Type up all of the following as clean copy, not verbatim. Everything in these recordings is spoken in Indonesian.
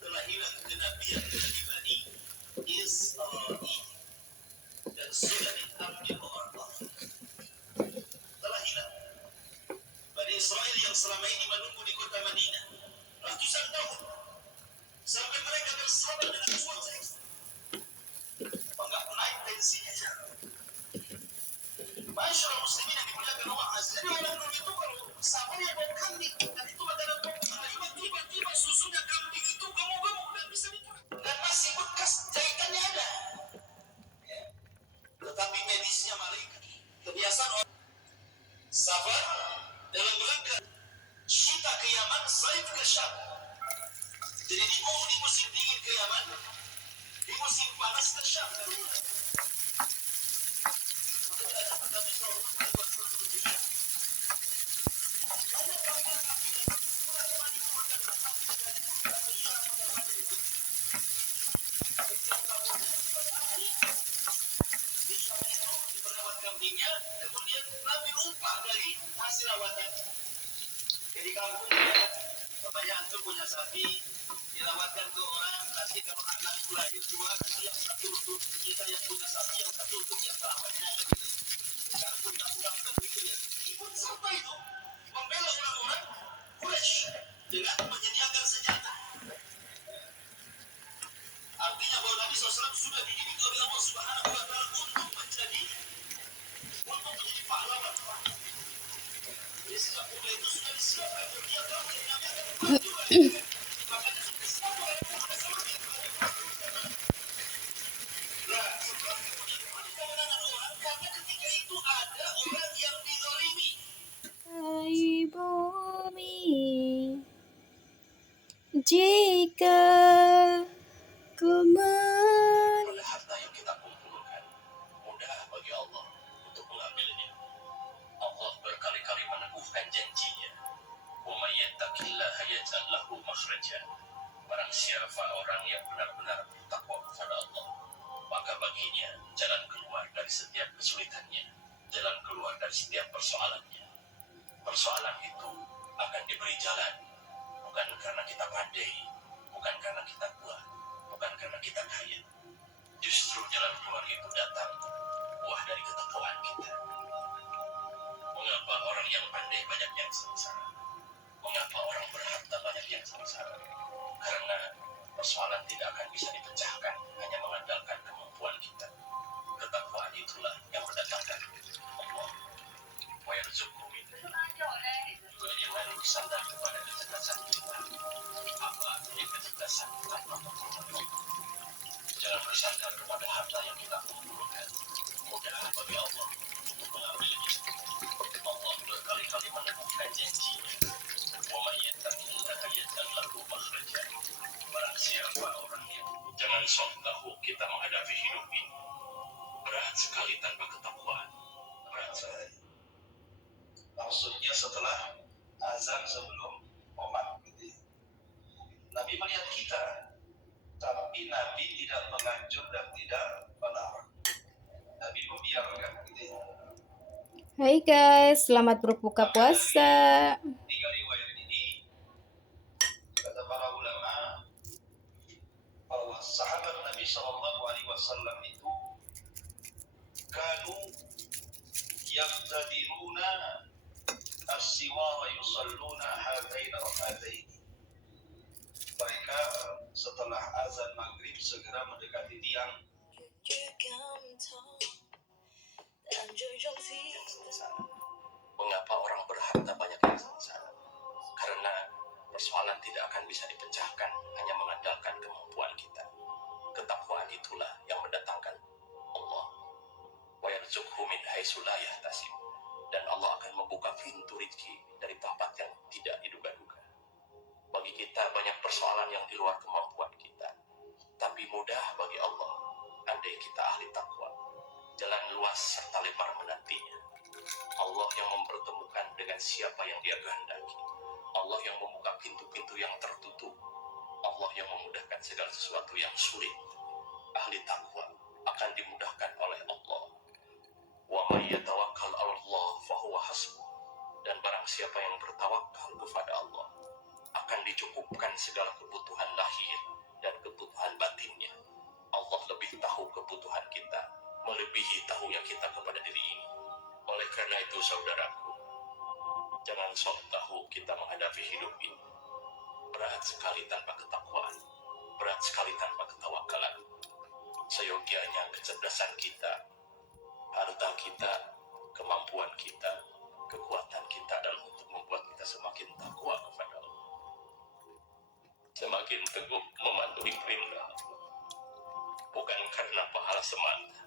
telah hilang kenabian dari Bani Israel dan sudah diambil Allah. Telah hilang Bani Israel yang selama ini menunggu di kota Madinah ratusan tahun sampai mereka bersabar dengan cuaca ekstrim. Enggak naik tensinya. Masyarakat muslimin yang dimuliakan Allah Azza wa Jalla, orang itu kalau sabarnya bau kambing dan itu makanan bau kambing, tiba-tiba susunya kambing itu gemuk-gemuk dan bisa diturut dan masih bekas jahitannya ada. Ya. Tetapi medisnya malaikat. Kebiasaan orang sabar dalam rangka syita ke Yaman, saif ke Syam. Jadi di musim dingin ke Yaman, di musim panas ke Syam. Kambingnya, kemudian ngambil upah dari hasil rawatan. Jadi kampung ya, bapaknya antum punya sapi, dirawatkan ke orang, nanti kalau anak lahir dua, nanti yang satu untuk kita yang punya sapi, yang satu untuk yang perawatnya kan gitu. Karena punya uang kan gitu ya. Ikut serta itu membela orang-orang Quraisy dengan menyediakan senjata. Artinya bahwa Nabi SAW sudah dididik oleh Allah Subhanahu wa Ta'ala untuk menjadi pahlawan. Jadi sejak muda itu sudah disiapkan dia tahu yang namanya kepajuan. Makanya sesuatu yang sama. Nah, setelah kemudian kemenangan orang, karena ketika itu ada orang yang dizalimi. Hai bumi, jika ku pada harta yang kita kumpulkan, mudah bagi Allah untuk mengambilnya. Allah berkali-kali meneguhkan janjinya. Wa may yattaqillaha yaj'al lahu makhraja. Barang siapa orang yang benar-benar bertakwa kepada Allah, maka baginya jalan keluar dari setiap kesulitannya, jalan keluar dari setiap persoalannya. Persoalan itu akan diberi jalan, bukan karena kita pandai, bukan karena kita kuat, bukan karena kita kaya. Justru jalan keluar itu datang buah dari ketakwaan kita. Mengapa orang yang pandai banyak yang sengsara? Mengapa orang berharta banyak yang sengsara? Karena persoalan tidak akan bisa dipecahkan hanya mengandalkan kemampuan kita. Ketakwaan itulah yang mendatangkan Allah. Wa yarzuqhu min. Juga jangan bersandar kepada kecerdasan kita. Apa artinya kecerdasan tanpa pertolongan? Jangan bersandar kepada harta yang kita kumpulkan. Mudah bagi Allah untuk mengambilnya. Allah berkali-kali meneguhkan janjinya. Wa may yattaqillaha yaj'al lahu makhraja. Barang siapa orang yang jangan sok tahu kita menghadapi hidup ini. Berat sekali tanpa ketakwaan. Berat sekali. Maksudnya setelah azan sebelum qomat gitu. Nabi melihat kita, tapi Nabi tidak menganjur dan tidak melarang. Nabi membiarkan gitu. Hai guys, selamat berbuka puasa. Tiga riwayat ini kata para ulama bahwa sahabat Nabi Shallallahu Alaihi Wasallam itu kanu yaqtadiruna as-siwara yusalluna hadain rak'atain. Mereka setelah azan maghrib segera mendekati tiang. Mengapa orang berharta banyak yang sengsara? Karena persoalan tidak akan bisa dipecahkan hanya mengandalkan kemampuan kita. Ketakwaan itulah yang mendatangkan Allah. Wa yarzuqhu min haitsu la yahtasib. Dan Allah akan membuka pintu rezeki dari tempat yang tidak diduga-duga. Bagi kita banyak persoalan yang di luar kemampuan kita. Tapi mudah bagi Allah andai kita ahli takwa. Jalan luas serta lebar menantinya. Allah yang mempertemukan dengan siapa yang Dia kehendaki. Allah yang membuka pintu-pintu yang tertutup. Allah yang memudahkan segala sesuatu yang sulit. Ahli takwa akan dimudahkan oleh Allah. Wa may yatawakkal 'ala Allah fa huwa hasbuh. Dan barang siapa yang bertawakal kepada Allah akan dicukupkan segala kebutuhan lahir dan kebutuhan batinnya. Allah lebih tahu kebutuhan kita, melebihi tahunya kita kepada diri ini. Oleh karena itu saudaraku, jangan sok tahu kita menghadapi hidup ini. Berat sekali tanpa ketakwaan, berat sekali tanpa ketawakalan. Seyogianya kecerdasan kita, harta kita, kemampuan kita, kekuatan kita adalah untuk membuat kita semakin takwa kepada Allah, semakin teguh mematuhi perintah Allah. Bukan karena pahala semata,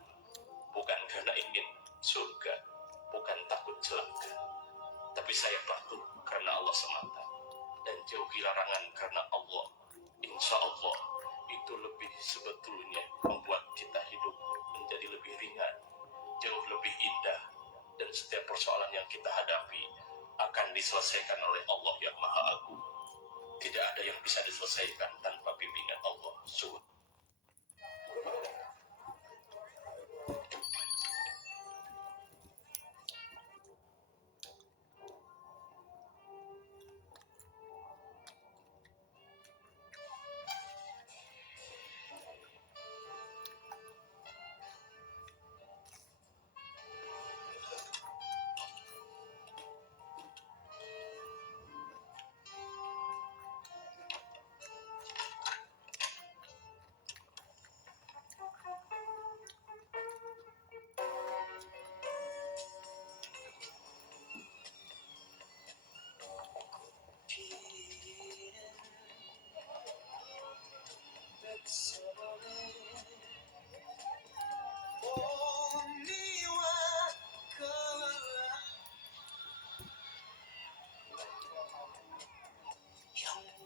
bukan karena ingin surga, bukan takut celaka, tapi saya patuh karena Allah semata dan jauhi larangan karena Allah. Insya Allah itu lebih sebetulnya membuat kita hidup menjadi lebih ringan, jauh lebih indah, dan setiap persoalan yang kita hadapi akan diselesaikan oleh Allah yang Maha Agung. Tidak ada yang bisa diselesaikan tanpa bimbingan Allah SWT.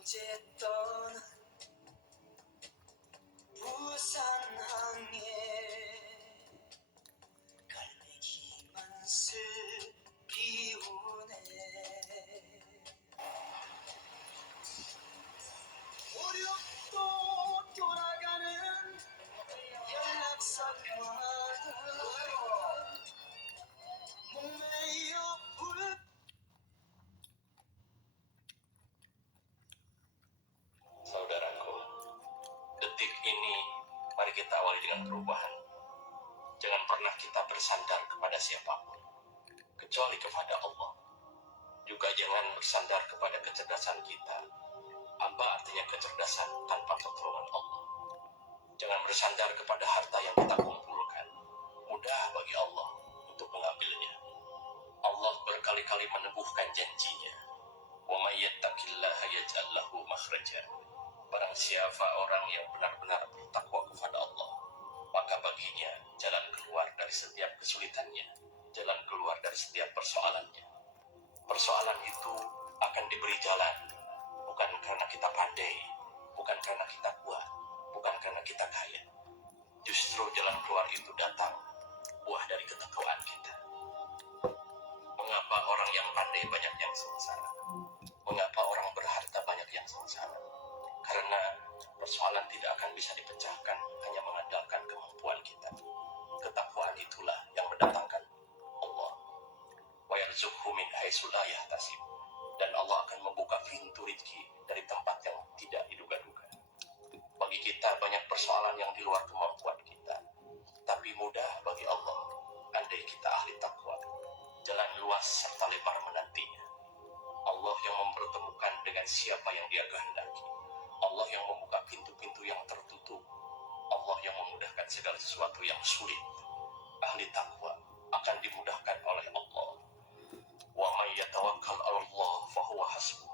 형제던 부산항에 갈매기만 슬피 우네. 오륙도 돌아가는 연락사마다 목매여 울. Saudaraku, detik ini mari kita awali dengan perubahan. Jangan pernah kita bersandar kepada siapapun, kecuali kepada Allah. Juga jangan bersandar kepada kecerdasan kita. Apa artinya kecerdasan tanpa pertolongan Allah? Jangan bersandar kepada harta yang kita kumpulkan. Mudah bagi Allah untuk mengambilnya. Allah berkali-kali meneguhkan janjinya. Wa may yattaqillaha yaj'al lahu makhraja. Barang siapa orang yang benar-benar bertakwa kepada Allah, maka baginya jalan keluar dari setiap kesulitannya, jalan keluar dari setiap persoalannya. Persoalan itu akan diberi jalan, bukan karena kita pandai, bukan karena kita kuat, bukan karena kita kaya. Justru jalan keluar itu datang buah dari ketakwaan kita. Mengapa orang yang pandai banyak yang sengsara? Mengapa orang berharta banyak yang sengsara? Karena persoalan tidak akan bisa dipecahkan hanya mengandalkan kemampuan kita. Ketakwaan itulah yang mendatangkan Allah. Wa yarzuqhu min haitsu la yahtasib. Dan Allah akan membuka pintu rezeki dari tempat yang tidak diduga-duga. Bagi kita banyak persoalan yang di luar kemampuan kita, tapi mudah bagi Allah andai kita ahli takwa. Jalan luas serta lebar menantinya. Allah yang mempertemukan dengan siapa yang Dia kehendaki. Allah yang membuka pintu-pintu yang tertutup. Allah yang memudahkan segala sesuatu yang sulit. Ahli takwa akan dimudahkan oleh Allah. Wa may yatawakkal 'ala Allah fa huwa hasbuh.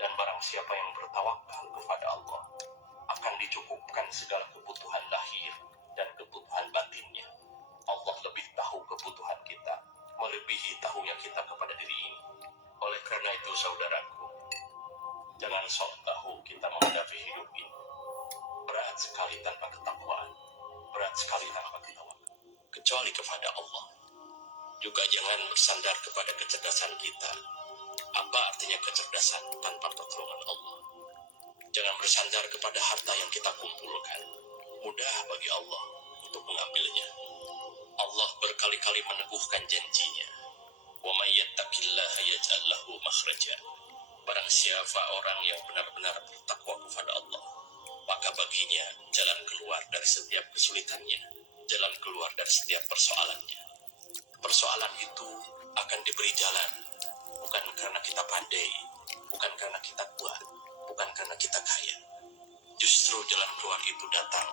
Dan barang siapa yang bertawakal kepada Allah akan dicukupkan segala kebutuhan lahir dan kebutuhan batinnya. Allah lebih tahu kebutuhan kita, melebihi tahunya kita kepada diri ini. Oleh karena itu saudaraku, jangan sok tahu kita menghadapi hidup ini. Berat sekali tanpa ketakwaan, berat sekali tanpa ketawakal, kecuali kepada Allah. Juga jangan bersandar kepada kecerdasan kita. Apa artinya kecerdasan tanpa pertolongan Allah? Jangan bersandar kepada harta yang kita kumpulkan. Mudah bagi Allah untuk mengambilnya. Allah berkali-kali meneguhkan janjinya. Wa may yattaqillaha yaj'al lahu makhraja. Barang siapa orang yang benar-benar bertakwa kepada Allah, maka baginya jalan keluar dari setiap kesulitannya, jalan keluar dari setiap persoalannya. Persoalan itu akan diberi jalan, bukan karena kita pandai, bukan karena kita kuat, bukan karena kita kaya. Justru jalan keluar itu datang